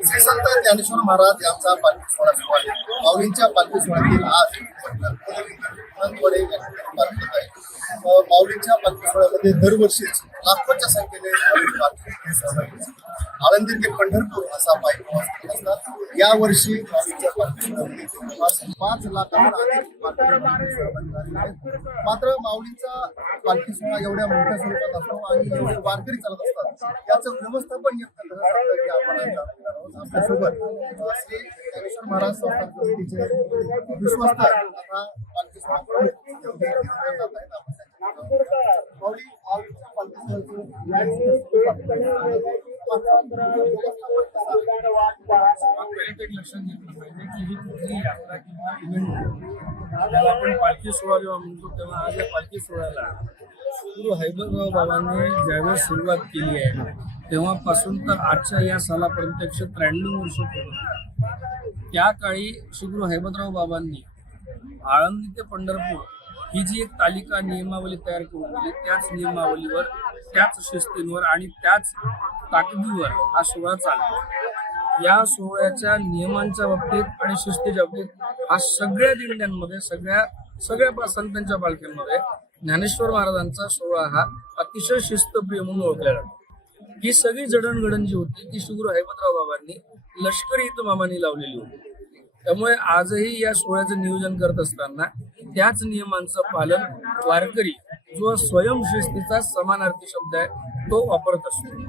श्री संत ज्ञानेश्वर महाराज यांचा पालखी सोहळा सुरू आहे माऊलींच्या पालखी सोहळ्यातील आज माऊलींच्या पालखी सोहळ्यामध्ये दरवर्षीच लाखोच्या संख्येने आळंदी ते पंढरपूर असा पायी प्रवास करत असतात. या वर्षी माऊलींच्या पालखी पाच लाखांवर मात्र माऊलीचा पालखी सोहळा एवढ्या मोठ्या स्वरूपात असतो आणि एवढे वारकरी चालत असतात. याचं व्यवस्थापन नेमकं आपण आज श्री ज्ञानेश्वर महाराज संस्थान कमिटीचे विश्वस्त आता पालखी सोहळा जात आहेत आपण पालखी एक लक्षात घेतलं पाहिजे की ही कुठली यात्रा किंवा इव्हेंट आपण पालखी सोहळा जेव्हा म्हणतो तेव्हा आज या पालखी सोहळ्याला गुरु हैबतराव बाबांनी ज्यावेळेस सुरुवात केली आहे तेव्हापासून तर आजच्या या सालापर्यंत एकशे त्र्याण्णव वर्ष पूर्ण त्या काळी श्री गुरु हैबतराव बाबांनी आळंदी ते पंढरपूर ही जी एक तालिका नियमावली तयार करून दिली त्याच नियमावलीवर त्याच शिस्तींवर आणि त्याच ताकदीवर हा सोहळा चालतो. या सोहळ्याच्या नियमांच्या बाबतीत आणि शिस्तीच्या बाबतीत हा सगळ्या दिंड्यांमध्ये सगळ्या सगळ्या संतांच्या पालख्यांमध्ये ज्ञानेश्वर महाराजांचा सोहळा हा अतिशय शिस्तप्रिय म्हणून ओळखला जातो. ही सगळी जडणघडण जी होती ती श्रीगुरु हैमतराव बाबांनी लष्करी इतमामाने लावलेली होती. त्यामुळे आजही या सोहळ्याचं नियोजन करत असताना त्याच नियमांचं पालन वारकरी जो स्वयंशिस्तीचा समानार्थी शब्द आहे तो वापरत असतो.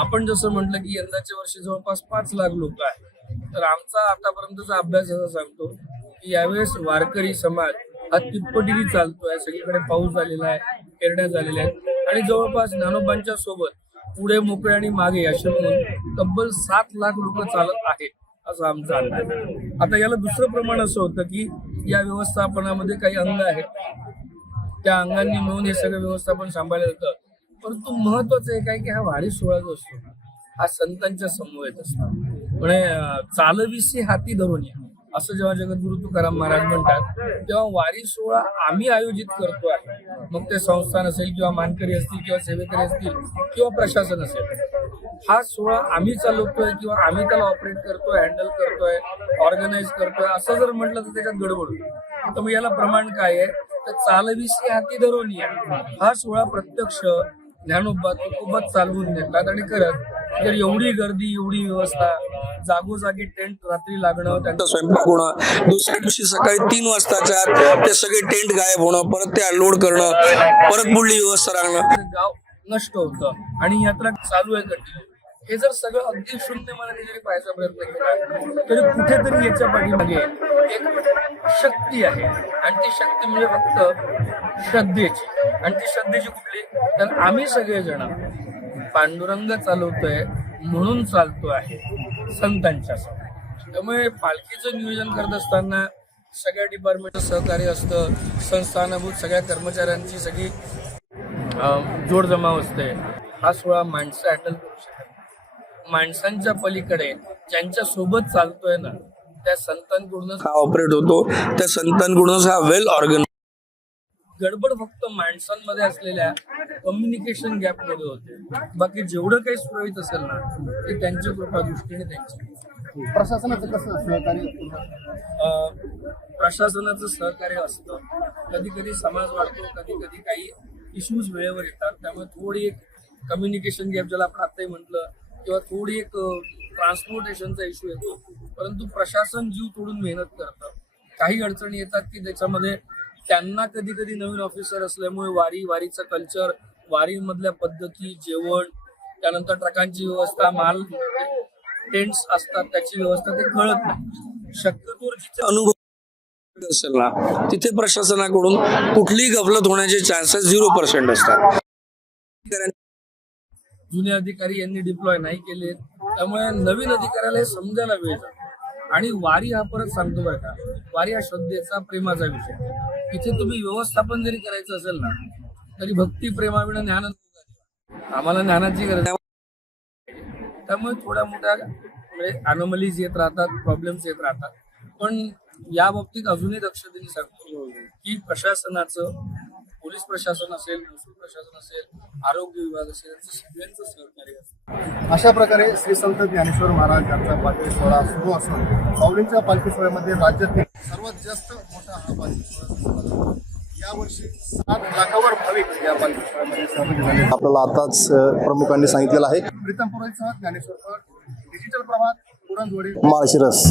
आपण जसं म्हटलं की यंदाच्या वर्षी जवळपास पाच लाख लोक आहेत. तर आमचा आतापर्यंतचा अभ्यास असा सांगतो की यावेळेस वारकरी समाज हा तिप्पटीने चालतोय. सगळीकडे पाऊस झालेला आहे पेरण्या झालेल्या आहेत. आणि जवळपास ज्ञानोबांच्या सोबत पुढे मोकळे आणि मागे असे म्हणून तब्बल सात लाख लोक चालत आहेत. असं आमचं अंदाज आहे. आता याला दुसरं प्रमाण असं होतं की या व्यवस्थापनामध्ये काही अंग आहेत. त्या अंगांनी मिळून हे सगळं व्यवस्थापन सांभाळलं जातं. परंतु महत्वाचं एक आहे की हा वारी सोहळा जो असतो हा संतांच्या समवेत असतो. म्हणजे चालविसी हाती धरून या. असं जेव्हा जगद्गुरु तुकाराम महाराज म्हणतात तेव्हा वारी सोहळा आम्ही आयोजित करतो आहे. मग ते संस्थान असेल किंवा मानकरी असतील किंवा सेवेकरी असतील किंवा प्रशासन असेल. हा सोहळा आम्ही चालवतोय किंवा आम्ही त्याला ऑपरेट करतोय हँडल करतोय ऑर्गनाईज करतोय असं जर म्हटलं तर त्याच्यात गडबड होईल. तर मग याला प्रमाण काय आहे? तर चालविसी हाती धरून या? हा सोहळा प्रत्यक्ष ज्ञानोबा तुकोबत चालवून नेतात आणि करत जर एवढी गर्दी एवढी व्यवस्था जागोजागी टेंट रात्री लागणं त्यांचा स्वयंपाक होणं दुसऱ्या दिवशी सकाळी तीन वाजताच्या ते सगळे टेंट गायब होणं परत ते अनलोड करणं परत पुढली व्यवस्था राहणं गाव नष्ट होतं. आणि यात्रा चालू आहे कंटिन्यू हे जर सगळं अगदी शून्य मनाने जरी पाहायचा प्रयत्न केला तरी कुठेतरी याच्या पाठीमागे एक शक्ती आहे. आणि ती शक्ती म्हणजे फक्त श्रद्धेची. आणि ती श्रद्धेची कुठली? तर आम्ही सगळेजण पांडुरंग चालवतोय म्हणून चालतो आहे संतांच्या त्यामुळे पालखीचं नियोजन करत असताना सगळ्या डिपार्टमेंटचं सहकार्य असतं. संस्थानभूत सगळ्या कर्मचाऱ्यांची सगळी जोडजमाव जोड असते. हा सोहळा माणसं हँडल करू शकतात. माणसांच्या पलीकडे ज्यांच्या सोबत चालतोय ना त्या संतांकडूनच हा ऑपरेट होतो. त्या संतांकडूनच हा वेल ऑर्गन गडबड फक्त माणसांमध्ये असलेल्या कम्युनिकेशन गॅपमध्ये होते. बाकी जेवढं काही सुरळीत असेल ना ते त्यांच्या कृपा दृष्टीने त्यांची. प्रशासनाचं कसं सहकार्य प्रशासनाचं सहकार्य असतं. कधी कधी समाज वाढतो कधी कधी काही इश्यूज वेळेवर येतात. त्यामुळे थोडी एक कम्युनिकेशन गॅप ज्याला आपण आताही म्हटलं किंवा थोडी एक ट्रान्सपोर्टेशनचा इश्यू येतो. परंतु प्रशासन जीव तोडून मेहनत करतं. काही अडचणी येतात की त्याच्यामध्ये त्यांना कधी कधी नवीन ऑफिसर असल्यामुळे वारी वारीचं कल्चर वारीमधल्या पद्धती जेवण त्यानंतर ट्रकांची व्यवस्था माल टेंट्स असतात त्याची व्यवस्था ते कळत नाही. शक्यतो जिथे अनुभव असेल ना तिथे प्रशासनाकडून कुठलीही गफलत होण्याचे चान्सेस झिरो पर्सेंट असतात. जुने अधिकारी यांनी डिप्लॉय नाही केले त्यामुळे नवीन अधिकाऱ्याला हे समजायला वेळ जातो. आणि वारी हा परत सांगतो बरं का वारी हा श्रद्धेचा प्रेमाचा विषय इथे तुम्ही व्यवस्थापन जरी करायचं असेल ना तरी भक्ती प्रेमाविण ज्ञान आम्हाला ज्ञानाची गरज त्यामुळे थोड्या मोठ्या म्हणजे अनोमलीज येत राहतात प्रॉब्लेम्स येत राहतात. पण या बाबतीत अजूनही दक्षतेने सांगतो की प्रशासनाचं पोलीस प्रशासन असेल महसूल प्रशासन असेल आरोग्य विभाग असेल यांचं सगळ्यांचं सहकार्य असतं अशा प्रकारे श्री संत ज्ञानेश्वर महाराज यांचा पालखी सोहळा सुरू असून माऊलींच्या पालखी सोहळ्यामध्ये राज्यातील सर्वात जास्त मोठा हा पालखी सोहळा. यावर्षी सात लाखावर भाविक या पालखी सोहळ्यामध्ये सहभागी झाले. आपल्याला आताच प्रमुखांनी सांगितलेलं आहे. प्रीतम पुरोहितसह ज्ञानेश्वर डिजिटल प्रभात पुरणजोडी माळशिरस.